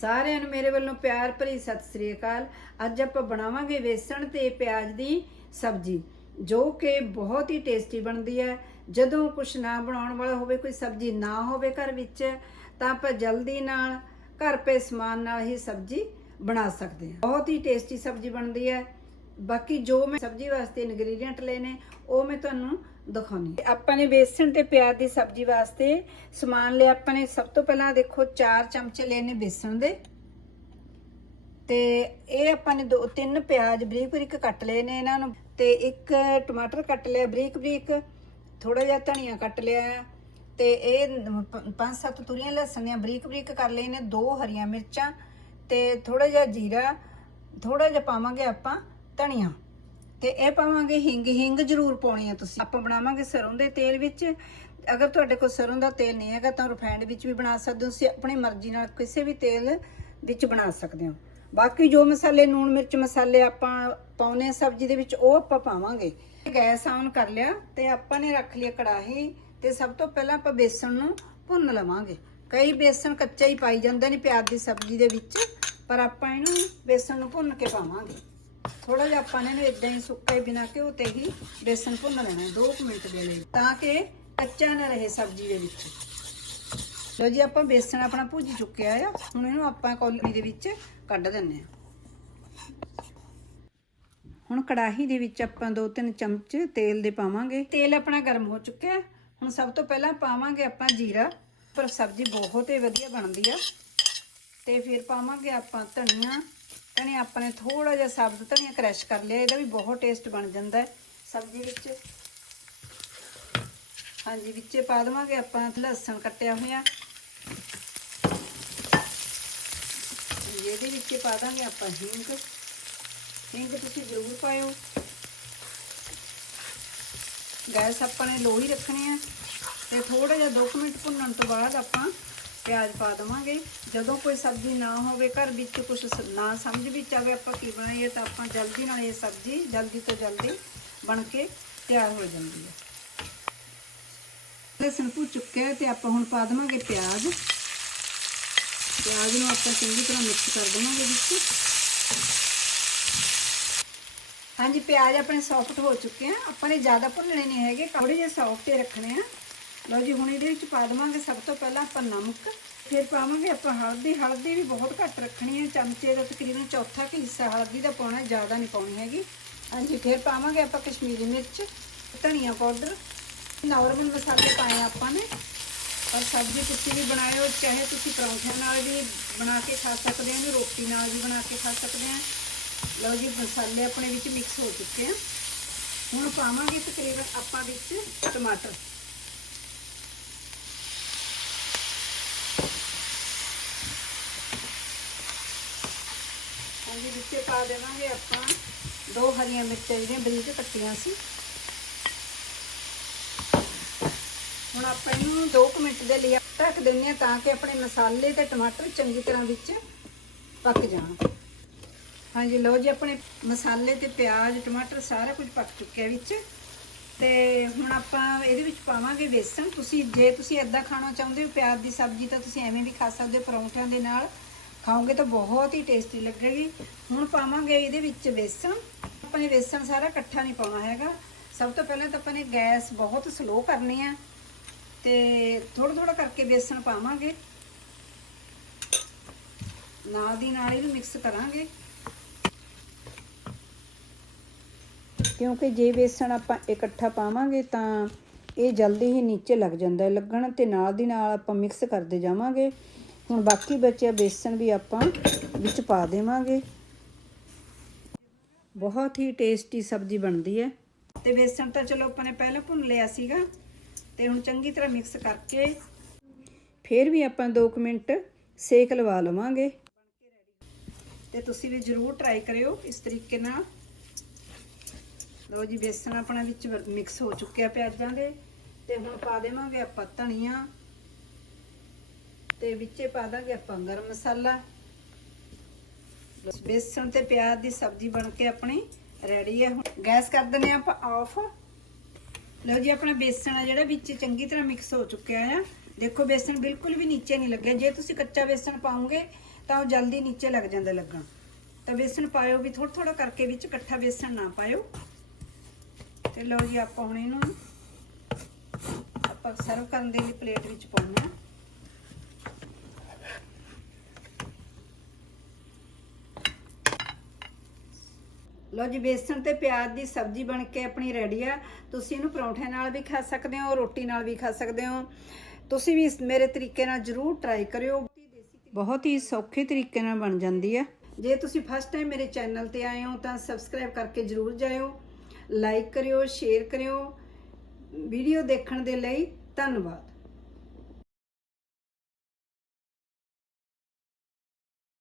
ਸਾਰਿਆਂ ਨੂੰ ਮੇਰੇ ਵੱਲੋਂ ਪਿਆਰ ਭਰੀ ਸਤਿ ਸ੍ਰੀ ਅਕਾਲ। ਅੱਜ ਆਪਾਂ ਬਣਾਵਾਂਗੇ ਵੇਸਣ ਤੇ ਪਿਆਜ਼ ਦੀ ਸਬਜ਼ੀ, ਜੋ ਕਿ ਬਹੁਤ ਹੀ ਟੇਸਟੀ ਬਣਦੀ ਹੈ। ਜਦੋਂ ਕੁਝ ਨਾ ਬਣਾਉਣ ਵਾਲਾ ਹੋਵੇ, ਕੋਈ ਸਬਜ਼ੀ ਨਾ ਹੋਵੇ ਘਰ ਵਿੱਚ, ਤਾਂ ਆਪਾਂ ਜਲਦੀ ਨਾਲ ਘਰ ਪੇ ਸਮਾਨ ਨਾਲ ਹੀ ਸਬਜ਼ੀ ਬਣਾ ਸਕਦੇ ਹਾਂ। ਬਹੁਤ ਹੀ ਟੇਸਟੀ ਸਬਜ਼ੀ ਬਣਦੀ ਹੈ। ਬਾਕੀ ਜੋ ਮੈਂ ਸਬਜ਼ੀ ਵਾਸਤੇ ਇਨਗਰੀਡੀਅੰਟ ਲਏ ਨੇ, ਉਹ ਮੈਂ ਤੁਹਾਨੂੰ ਦਿਖਾਉਣੀ। ਆਪਾਂ ਨੇ ਬੇਸਣ ਤੇ ਪਿਆਜ਼ ਦੀ ਸਬਜ਼ੀ ਵਾਸਤੇ ਸਮਾਨ ਲਿਆ। ਆਪਾਂ ਨੇ ਸਭ ਤੋਂ ਪਹਿਲਾਂ ਦੇਖੋ 4 ਚਮਚੇ ਲਏ ਨੇ ਬੇਸਣ ਦੇ। ਤੇ ਇਹ ਆਪਾਂ ਨੇ ਦੋ, ਤਿੰਨ ਪਿਆਜ਼ ਬਰੀਕ ਬਰੀਕ ਕੱਟ ਲਏ ਨੇ ਇਹਨਾਂ ਨੂੰ। ਤੇ ਇੱਕ ਟਮਾਟਰ ਕੱਟ ਲਿਆ ਬਰੀਕ ਬਰੀਕ ਥੋੜਾ ਜਿਹਾ ਧਨੀਆ ਕੱਟ ਲਿਆ। ਤੇ ਇਹ ਪੰਜ ਸੱਤ ਤੁਰੀਆਂ ਲਸਣੀਆਂ ਬਰੀਕ ਬਰੀਕ ਕਰ ਲਏ ਨੇ, ਦੋ ਹਰੀਆਂ ਮਿਰਚਾਂ ਤੇ ਥੋੜਾ ਜਿਹਾ ਜੀਰਾ ਥੋੜਾ ਜਿਹਾ ਪਾਵਾਂਗੇ ਆਪਾਂ। ਧਨੀਆ। ਤੇ ਇਹ ਪਾਵਾਂਗੇ ਹਿੰਗ ਹਿੰਗ ਜ਼ਰੂਰ ਪਾਉਣੀ ਹੈ ਤੁਸੀਂ। ਆਪਾਂ ਬਣਾਵਾਂਗੇ ਸਰੋਂ ਦੇ ਤੇਲ ਵਿੱਚ। ਅਗਰ ਤੁਹਾਡੇ ਕੋਲ ਸਰੋਂ ਦਾ ਤੇਲ ਨਹੀਂ ਹੈਗਾ ਤਾਂ ਰਿਫਾਈਂਡ ਵਿੱਚ ਵੀ ਬਣਾ ਸਕਦੇ ਹੋ। ਤੁਸੀਂ ਆਪਣੀ ਮਰਜ਼ੀ ਨਾਲ ਕਿਸੇ ਵੀ ਤੇਲ ਵਿੱਚ ਬਣਾ ਸਕਦੇ ਹੋ। ਬਾਕੀ ਜੋ ਮਸਾਲੇ, ਨੂਣ ਮਿਰਚ ਮਸਾਲੇ ਆਪਾਂ ਪਾਉਨੇ ਸਬਜ਼ੀ ਦੇ ਵਿੱਚ, ਉਹ ਆਪਾਂ ਪਾਵਾਂਗੇ। ਗੈਸ ਆਨ ਕਰ ਲਿਆ ਤੇ ਆਪਾਂ ਨੇ ਰੱਖ ਲਿਆ ਕੜਾਹੀ। ਤੇ ਸਭ ਤੋਂ ਪਹਿਲਾਂ ਆਪਾਂ ਬੇਸਣ ਨੂੰ ਭੁੰਨ ਲਵਾਂਗੇ। ਕਈ ਬੇਸਣ ਕੱਚਾ ਹੀ ਪਾਈ ਜਾਂਦੇ ਨੇ ਪਿਆਜ਼ ਦੀ ਸਬਜ਼ੀ ਦੇ ਵਿੱਚ, ਪਰ ਆਪਾਂ ਇਹਨੂੰ ਬੇਸਣ ਨੂੰ ਭੁੰਨ ਕੇ ਪਾਵਾਂਗੇ। ਥੋੜਾ ਜਿਹਾ ਆਪਾਂ ਨੇ ਇਹਨੂੰ ਇਦਾਂ ਹੀ ਸੁੱਕੇ ਹੀ ਬਿਨਾ ਘਿਓ ਤੇ ਹੀ ਬੇਸਣ ਭੁੰਨ ਲੈਣਾ ਹੈ 2 ਮਿੰਟ ਦੇ ਲਈ। ਤਾਂ ਕਿ ਕੱਚਾ ਨਾ ਰਹੇ ਸਬਜ਼ੀ ਦੇ ਵਿੱਚ। ਲੋ ਜੀ, ਆਪਾਂ ਬੇਸਣ ਆਪਣਾ ਭੁੱਜ ਚੁੱਕਿਆ ਆ। ਹੁਣ ਇਹਨੂੰ ਆਪਾਂ ਕੌਲੀ ਦੇ ਵਿੱਚ ਕੱਢ ਦਿੰਨੇ ਆ ਹੁਣ ਕੜਾਹੀ ਦੇ ਵਿੱਚ ਆਪਾਂ 2-3 ਚਮਚ ਤੇਲ ਦੇ ਪਾਵਾਂਗੇ। ਤੇਲ ਆਪਣਾ ਗਰਮ ਹੋ ਚੁੱਕਿਆ ਹੁਣ ਸਭ ਤੋਂ ਪਹਿਲਾਂ ਪਾਵਾਂਗੇ ਆਪਾਂ ਜੀਰਾ। ਪਰ ਸਬਜ਼ੀ ਬਹੁਤ ਹੀ ਵਧੀਆ ਬਣਦੀ ਆ। ਤੇ ਫਿਰ ਪਾਵਾਂਗੇ ਆਪਾਂ ਧਨੀਆ। ਧਨੀਆ ਆਪਾਂ ਨੇ ਥੋੜਾ ਜਿਹਾ ਸਾਬਤ ਧਨੀਆ ਕ੍ਰਸ਼ ਕਰ ਲਿਆ, ਇਹਦਾ ਵੀ ਬਹੁਤ ਟੇਸਟ ਬਣ ਜਾਂਦਾ ਹੈ ਸਬਜ਼ੀ ਵਿੱਚ। ਹਾਂਜੀ, ਵਿੱਚੇ ਪਾ ਦੇਵਾਂਗੇ ਆਪਾਂ ਲਸਣ ਕੱਟਿਆ ਹੋਇਆ। ਇਹਦੇ ਵਿੱਚ ਪਾ ਦਾਂਗੇ ਆਪਾਂ ਹਿੰਗ। ਹਿੰਗ ਤੁਸੀਂ ਜ਼ਰੂਰ ਪਾਇਓ। ਗੈਸ ਆਪਾਂ ਨੇ ਲੋ ਹੀ ਰੱਖਣੀ ਹੈ ਤੇ ਥੋੜਾ ਜਿਹਾ 2 ਮਿੰਟ ਭੁੰਨਣ ਤੋਂ ਬਾਅਦ ਆਪਾਂ ਪਿਆਜ਼ ਪਾ ਦੇਵਾਂਗੇ। ਜਦੋਂ ਕੋਈ ਸਬਜ਼ੀ ਨਾ ਹੋਵੇ, ਘਰ ਵਿੱਚ ਕੁਝ ਨਾ ਸਮਝ ਵਿੱਚ ਆਵੇ ਆਪਾਂ ਕੀ ਬਣਾਈਏ, ਤਾਂ ਆਪਾਂ ਜਲਦੀ ਨਾਲ ਇਹ ਸਬਜ਼ੀ ਜਲਦੀ ਤੋਂ ਜਲਦੀ ਬਣ ਕੇ ਤਿਆਰ ਹੋ ਜਾਂਦੀ ਹੈ। ਲਸਣ ਭੁੱਜ ਚੁੱਕਿਆ ਤੇ ਆਪਾਂ ਹੁਣ ਪਾ ਦੇਵਾਂਗੇ ਪਿਆਜ਼। ਪਿਆਜ਼ ਨੂੰ ਆਪਾਂ ਚੰਗੀ ਤਰ੍ਹਾਂ ਮਿਕਸ ਕਰ ਦੇਵਾਂਗੇ ਵਿੱਚ। ਹਾਂਜੀ, ਪਿਆਜ਼ ਆਪਣੇ ਸੌਫਟ ਹੋ ਚੁੱਕੇ ਆ। ਆਪਾਂ ਨੇ ਜ਼ਿਆਦਾ ਭੁੰਨਣੇ ਨਹੀਂ ਹੈਗੇ ਥੋੜੇ ਜਿਹੇ ਸੌਫਟ ਹੀ ਰੱਖਣੇ ਆ। ਲਓ ਜੀ, ਹੁਣ ਇਹਦੇ ਵਿੱਚ ਪਾ ਦੇਵਾਂਗੇ ਸਭ ਤੋਂ ਪਹਿਲਾਂ ਆਪਾਂ ਨਮਕ, ਫਿਰ ਪਾਵਾਂਗੇ ਆਪਾਂ ਹਲਦੀ। ਹਲਦੀ ਵੀ ਬਹੁਤ ਘੱਟ ਰੱਖਣੀ ਹੈ, ਚਮਚੇ ਦਾ ਤਕਰੀਬਨ ਚੌਥਾ ਕੁ ਹਿੱਸਾ ਹਲਦੀ ਦਾ ਪਾਉਣਾ, ਜ਼ਿਆਦਾ ਨਹੀਂ ਪਾਉਣੀ ਹੈਗੀ। ਹਾਂਜੀ, ਫਿਰ ਪਾਵਾਂਗੇ ਆਪਾਂ ਕਸ਼ਮੀਰੀ ਮਿਰਚ, ਧਨੀਆ ਪਾਊਡਰ। ਨਾਰਮਲ ਮਸਾਲੇ ਪਾਏ ਆਪਾਂ ਨੇ। ਔਰ ਸਬਜ਼ੀ ਤੁਸੀਂ ਵੀ ਬਣਾਇਓ, ਚਾਹੇ ਤੁਸੀਂ ਪਰੌਂਠਿਆਂ ਨਾਲ ਵੀ ਬਣਾ ਕੇ ਖਾ ਸਕਦੇ ਹੋ, ਰੋਟੀ ਨਾਲ ਵੀ ਬਣਾ ਕੇ ਖਾ ਸਕਦੇ ਆ ਲਓ ਜੀ, ਮਸਾਲੇ ਆਪਣੇ ਵਿੱਚ ਮਿਕਸ ਹੋ ਚੁੱਕੇ ਆ। ਹੁਣ ਪਾਵਾਂਗੇ ਤਕਰੀਬਨ ਆਪਾਂ ਵਿੱਚ ਟਮਾਟਰ ਹਾਂਜੀ ਵਿੱਚੇ ਪਾ ਦੇਵਾਂਗੇ ਆਪਾਂ। ਦੋ ਹਰੀਆਂ ਮਿਰਚਾਂ ਜਿਹੜੀਆਂ ਬਰੀਕ ਕੱਟੀਆਂ ਸੀ। ਹੁਣ ਆਪਾਂ ਇਹਨੂੰ 2 ਮਿੰਟ ਦੇ ਲਈ ਢੱਕ ਦਿੰਨੇ ਆ ਤਾਂ ਕਿ ਆਪਣੇ ਮਸਾਲੇ ਤੇ ਟਮਾਟਰ ਚੰਗੀ ਤਰ੍ਹਾਂ ਵਿੱਚ ਪੱਕ ਜਾਣ। ਹਾਂਜੀ, ਲਓ ਜੀ, ਆਪਣੇ ਮਸਾਲੇ ਤੇ ਪਿਆਜ਼, ਟਮਾਟਰ ਸਾਰਾ ਕੁਝ ਪੱਕ ਚੁੱਕਿਆ ਵਿੱਚ। ਤੇ ਹੁਣ ਆਪਾਂ ਇਹਦੇ ਵਿੱਚ ਪਾਵਾਂਗੇ ਬੇਸਣ ਤੁਸੀਂ, ਜੇ ਤੁਸੀਂ ਐਦਾਂ ਖਾਣਾ ਚਾਹੁੰਦੇ ਹੋ ਪਿਆਜ਼ ਦੀ ਸਬਜ਼ੀ, ਤਾਂ ਤੁਸੀਂ ਐਵੇਂ ਵੀ ਖਾ ਸਕਦੇ ਹੋ ਪਰੌਂਠਿਆਂ ਦੇ ਨਾਲ। ਖਾਓਗੇ ਤਾਂ ਬਹੁਤ ਹੀ ਟੇਸਟੀ ਲੱਗੇਗੀ। ਹੁਣ ਪਾਵਾਂਗੇ ਇਹਦੇ ਵਿੱਚ ਵੇਸਣ। ਆਪਾਂ ਨੇ ਵੇਸਣ ਸਾਰਾ ਇਕੱਠਾ ਨਹੀਂ ਪਾਉਣਾ ਹੈਗਾ। ਸਭ ਤੋਂ ਪਹਿਲਾਂ ਤਾਂ ਆਪਾਂ ਨੇ ਗੈਸ ਬਹੁਤ ਸਲੋ ਕਰਨੀ ਆ। ਤੇ ਥੋੜਾ ਥੋੜਾ ਕਰਕੇ ਵੇਸਣ ਪਾਵਾਂਗੇ। ਨਾਲ ਦੀ ਨਾਲ ਇਹਨੂੰ ਮਿਕਸ ਕਰਾਂਗੇ। ਕਿਉਂਕਿ ਜੇ ਵੇਸਣ ਆਪਾਂ ਇਕੱਠਾ ਪਾਵਾਂਗੇ ਤਾਂ ਇਹ ਜਲਦੀ ਹੀ ਨੀਚੇ ਲੱਗ ਜਾਂਦਾ ਲੱਗਣ ਤੇ ਨਾਲ ਦੀ ਨਾਲ ਆਪਾਂ ਮਿਕਸ ਕਰਦੇ ਜਾਵਾਂਗੇ। ਹੁਣ ਬਾਕੀ ਬਚਿਆ ਬੇਸਣ ਵੀ ਆਪਾਂ ਵਿੱਚ ਪਾ ਦੇਵਾਂਗੇ। ਬਹੁਤ ਹੀ ਟੇਸਟੀ ਸਬਜ਼ੀ ਬਣਦੀ ਹੈ। ਤੇ ਬੇਸਣ ਤਾਂ ਚਲੋ ਆਪਾਂ ਨੇ ਪਹਿਲਾਂ ਭੁੰਨ ਲਿਆ ਸੀਗਾ ਤੇ ਹੁਣ ਚੰਗੀ ਤਰ੍ਹਾਂ ਮਿਕਸ ਕਰਕੇ ਫਿਰ ਵੀ ਆਪਾਂ 2 ਮਿੰਟ ਸੇਕ ਲਵਾ ਲਵਾਂਗੇ। ਤੇ ਤੁਸੀਂ ਵੀ ਜ਼ਰੂਰ ਟਰਾਈ ਕਰਿਓ ਇਸ ਤਰੀਕੇ ਨਾਲ। ਲਓ ਜੀ ਬੇਸਣ ਆਪਣਾ ਵਿੱਚ ਮਿਕਸ ਹੋ ਚੁੱਕਿਆ ਪਿਆਜ਼ਾਂ ਦੇ। ਤੇ ਹੁਣ ਪਾ ਦੇਵਾਂਗੇ ਆਪਾਂ ਧਨੀਆ। ਤੇ ਵਿੱਚੇ ਪਾ ਦਾਂਗੇ ਆਪਾਂ ਗਰਮ ਮਸਾਲਾ। ਬੇਸਣ ਤੇ ਪਿਆਜ਼ ਦੀ ਸਬਜ਼ੀ ਬਣ ਕੇ ਆਪਣੀ ਰੈਡੀ ਹੈ। ਹੁਣ ਗੈਸ ਕਰ ਦਿੰਦੇ ਹਾਂ ਆਪਾਂ ਆਫ। ਲਓ ਜੀ, ਆਪਣਾ ਬੇਸਣ ਆ ਜਿਹੜਾ ਵਿੱਚ ਚੰਗੀ ਤਰ੍ਹਾਂ ਮਿਕਸ ਹੋ ਚੁੱਕਿਆ ਆ। ਦੇਖੋ, ਬੇਸਣ ਬਿਲਕੁਲ ਵੀ ਨੀਚੇ ਨਹੀਂ ਲੱਗਿਆ। ਜੇ ਤੁਸੀਂ ਕੱਚਾ ਬੇਸਣ ਪਾਉਂਗੇ ਤਾਂ ਉਹ ਜਲਦੀ ਨੀਚੇ ਲੱਗ ਜਾਂਦਾ ਲੱਗਣ। ਤਾਂ ਬੇਸਣ ਪਾਇਓ ਵੀ ਥੋੜਾ ਥੋੜਾ ਕਰਕੇ ਵਿੱਚ ਇਕੱਠਾ ਬੇਸਣ ਨਾ ਪਾਇਓ। ਤੇ ਲਓ ਜੀ, ਆਪਾਂ ਹੁਣ ਇਹਨੂੰ ਆਪਾਂ ਸਰਵ ਕਰਨ ਦੇ ਲਈ ਪਲੇਟ ਵਿੱਚ ਪਾਉਣਾ ਲਓ ਜੀ ਬੇਸਣ ਤੇ ਪਿਆਜ਼ ਦੀ ਸਬਜ਼ੀ ਬਣ ਕੇ ਆਪਣੀ ਰੈਡੀ ਆ। ਤੁਸੀਂ ਇਹਨੂੰ ਪਰੌਂਠੇ ਨਾਲ ਵੀ ਖਾ ਸਕਦੇ ਹੋ ਰੋਟੀ ਨਾਲ ਵੀ ਖਾ ਸਕਦੇ ਹੋ। ਤੁਸੀਂ ਵੀ ਇਸ ਮੇਰੇ ਤਰੀਕੇ ਨਾਲ ਜਰੂਰ ਟਰਾਈ ਕਰਿਓ। ਬਹੁਤ ਹੀ ਸੌਖੇ ਤਰੀਕੇ ਨਾਲ ਬਣ ਜਾਂਦੀ ਆ। ਜੇ ਤੁਸੀਂ ਫਸਟ ਟਾਈਮ ਮੇਰੇ ਚੈਨਲ ਤੇ ਆਏ ਹੋ ਤਾਂ ਸਬਸਕ੍ਰਾਈਬ ਕਰਕੇ ਜਰੂਰ ਜਾਇਓ। ਲਾਈਕ ਕਰਿਓ ਸ਼ੇਅਰ ਕਰਿਓ। ਵੀਡੀਓ ਦੇਖਣ ਦੇ ਲਈ ਧੰਨਵਾਦ।